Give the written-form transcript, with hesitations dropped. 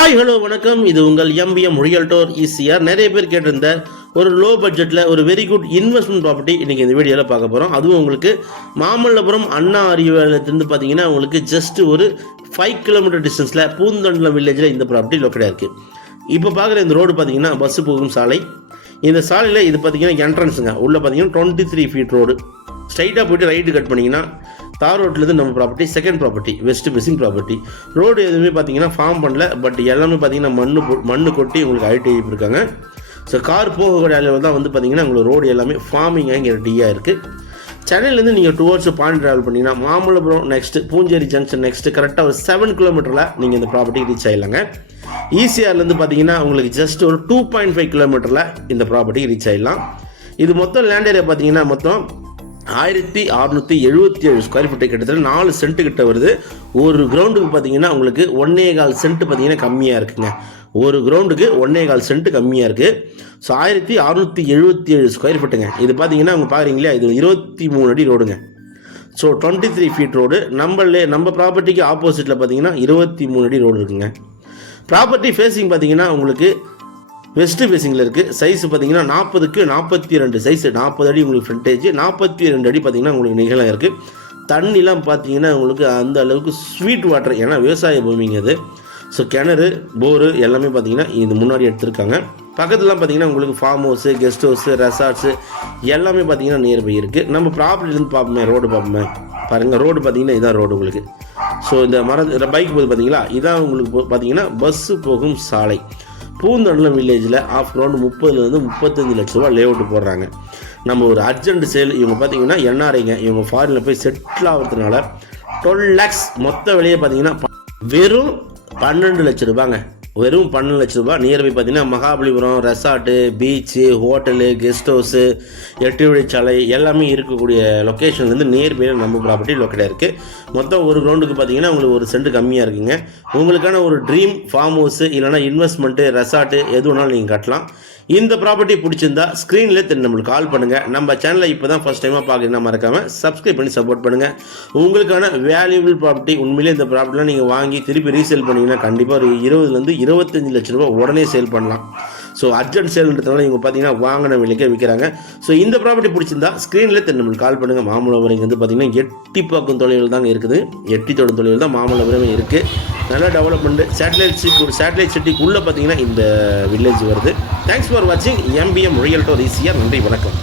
Hi hello வணக்கம். இது உங்கள் எம்பிஎம் ரியல்டோர் ஈசிஆர். நிறைய பேர் கேட்டிருந்த ஒரு லோ பட்ஜெட்டில் ஒரு வெரி குட் இன்வெஸ்ட்மெண்ட் ப்ராப்பர்ட்டி இன்றைக்கி இந்த வீடியோவில் பார்க்க போகிறோம். அதுவும் உங்களுக்கு மாமல்லபுரம் அண்ணா அறிவாலயத்திலிருந்து பார்த்தீங்கன்னா உங்களுக்கு ஜஸ்ட் ஒரு 5 கிலோமீட்டர் டிஸ்டன்ஸில் பூந்தண்டலம் வில்லேஜில் இந்த ப்ராப்பர்ட்டி லொக்கேட்டாக இருக்குது. இப்போ பார்க்குற இந்த ரோடு பார்த்தீங்கன்னா பஸ்ஸு போகும் சாலை. இந்த சாலையில் இது பார்த்தீங்கன்னா என்ட்ரன்ஸுங்க. உள்ளே பார்த்தீங்கன்னா 23 ஃபீட் ரோடு. ஸ்ட்ரைட்டாக போய்ட்டு ரைட்டு கட் பண்ணிங்கன்னா தார் ரோட்லேருந்து நம்ம property second property west facing property. Road எதுவுமே பார்த்தீங்கன்னா ஃபார்ம் பண்ணல, பட் எல்லாமே பார்த்தீங்கன்னா மண்ணு கொட்டி உங்களுக்கு ஐடி இருக்காங்க. ஸோ கார் போகக்கூடிய அளவில் தான் வந்து பார்த்தீங்கன்னா உங்களுக்கு ரோடு எல்லாமே ஃபார்மிங்காக இங்கே ரெடியாக இருக்குது. சென்னையிலேருந்து நீங்கள் டுவர்ட்ஸ் பாயிண்ட் ட்ராவல் பண்ணிங்கன்னா Mamallapuram next Poonjeri junction next கரெக்டாக ஒரு 7 கிலோமீட்டரில் நீங்கள் இந்த ப்ராப்பர்ட்டி ரீச் ஆகிடலாங்க. ஈசிஆர்லேருந்து பார்த்தீங்கன்னா உங்களுக்கு ஜஸ்ட் ஒரு 2.5 கிலோமீட்டரில் இந்த ப்ராப்பர்ட்டி ரீச் ஆகிடலாம். இது மொத்தம் லேண்ட் ஏரியா பார்த்தீங்கன்னா மொத்தம் 1677 ஸ்கொயர் ஃபீட்டு, கிட்டத்தட்ட 4 சென்ட் கிட்ட வருது. ஒரு கிரவுண்டுக்கு பார்த்தீங்கன்னா உங்களுக்கு 1.25 சென்ட் பார்த்தீங்கன்னா கம்மியாக இருக்குங்க. ஒரு கிரவுண்டுக்கு 1.25 சென்ட் கம்மியாக இருக்குது. ஸோ 1677 ஸ்கொயர் ஃபீட்டுங்க. இது பார்த்தீங்கன்னா அவங்க பார்க்குறீங்களா, இது 23 அடி ரோடுங்க. So 23 feet road. நம்ம ப்ராப்பர்ட்டிக்கு ஆப்போசிட்டில் பார்த்தீங்கன்னா 23 அடி ரோடு இருக்குங்க. ப்ராப்பர்ட்டி ஃபேஸிங் பார்த்தீங்கன்னா உங்களுக்கு வெஸ்ட் ஃபேஸிங்கில் இருக்குது. சைஸ் பார்த்தீங்கன்னா 40க்கு 42 சைஸ். 40 அடி உங்களுக்கு ஃப்ரண்டேஜ், 42 அடி பார்த்தீங்கன்னா உங்களுக்கு நிகழம் இருக்குது. தண்ணிலாம் பார்த்தீங்கன்னா உங்களுக்கு அந்த அளவுக்கு ஸ்வீட் வாட்டர், ஏன்னா விவசாய பூமிங்க அது. ஸோ கிணறு போரு எல்லாமே பார்த்தீங்கன்னா இது முன்னாடி எடுத்திருக்காங்க. பக்கத்துலாம் பார்த்தீங்கன்னா உங்களுக்கு form house, guest house, resorts எல்லாமே பார்த்தீங்கன்னா நியர்பை இருக்குது. நம்ம ப்ராப்பர்ட்டிலேருந்து பார்ப்போமே, ரோடு பார்ப்போமே பாருங்கள். ரோடு பார்த்தீங்கன்னா இதான் ரோடு உங்களுக்கு. ஸோ இந்த பைக் போகுது பார்த்தீங்களா, இதான் உங்களுக்கு பார்த்தீங்கன்னா பஸ்ஸு போகும் சாலை. பூந்தண்டலம் வில்லேஜில் ஆஃப் கிரவுண்டு 30லேருந்து 35 லட்ச ரூபா லே அவுட் போடுறாங்க. நம்ம ஒரு அர்ஜென்ட் சேல். இவங்க பார்த்தீங்கன்னா என்ஆர்ஐங்க. இவங்க ஃபாரினில் போய் செட்டில் ஆகிறதுனால 12 lakhs மொத்த விலையை பார்த்தீங்கன்னா வெறும் 12 லட்ச ரூபாங்க. வெறும் 12 லட்ச ரூபா. நியர்பை பார்த்தீங்கன்னா Mahabalipuram, resort, beach, hotel, guest house, 8 வழிச்சாலை எல்லாமே இருக்கக்கூடிய லொக்கேஷன்லேருந்து நியர்பையில் நம்ம ப்ராப்பர்ட்டி லொக்கேட்டாக இருக்குது. மொத்தம் ஒரு கிரவுண்டுக்கு பார்த்தீங்கன்னா உங்களுக்கு 1 சென்ட் கம்மியாக இருக்குங்க. உங்களுக்கான ஒரு ட்ரீம் ஃபார்ம் ஹவுஸு இல்லைனா இன்வெஸ்ட்மெண்ட்டு, ரெசார்ட்டு எது வேணாலும் நீங்கள் கட்டலாம். இந்த ப்ராப்பர்ட்டி பிடிச்சிருந்தா ஸ்க்ரீனில் நம்மளுக்கு கால் பண்ணுங்கள். நம்ம சேனலை இப்போ தான் ஃபஸ்ட் டைமாக பார்க்குறீங்கன்னா மறக்காமல் சப்ஸ்கிரைப் பண்ணி சப்போர்ட் பண்ணுங்கள். உங்களுக்கான வேல்யூபிள் ப்ராப்பர்ட்டி உண்மையிலே இந்த ப்ராப்பர்ட்டிலாம் நீங்கள் வாங்கி திருப்பி ரீசேல் பண்ணிங்கன்னா கண்டிப்பாக ஒரு 20லேருந்து 25 லட்ச ரூபா உடனே சேல் பண்ணலாம். ஸோ அர்ஜென்ட் சேல்ன்றதுனால இவங்க பார்த்தீங்கன்னா வாங்கின விலைக்கே விற்கிறாங்க. ஸோ இந்த ப்ராப்பர்ட்டி பிடிச்சிருந்தா ஸ்க்ரீனில் நம்மளுக்கு கால் பண்ணுங்கள். மாமல்லபுரம் வந்து பார்த்தீங்கன்னா எட்டிப்பாக்கம் தொலைவில் தாங்க இருக்குது. எட்டித்தோட தொலைவில் தான் மாமல்லபுரமே இருக்குது. நல்ல டெவலப்மெண்ட். சேட்டலைட் சிட்டிக்குள்ளே பார்த்தீங்கன்னா இந்த வில்லேஜ் வருது. தேங்க்ஸ் ஃபார் வாட்சிங் எம்பிஎம் ரியல்டோர் ஈசிஆர். நன்றி, வணக்கம்.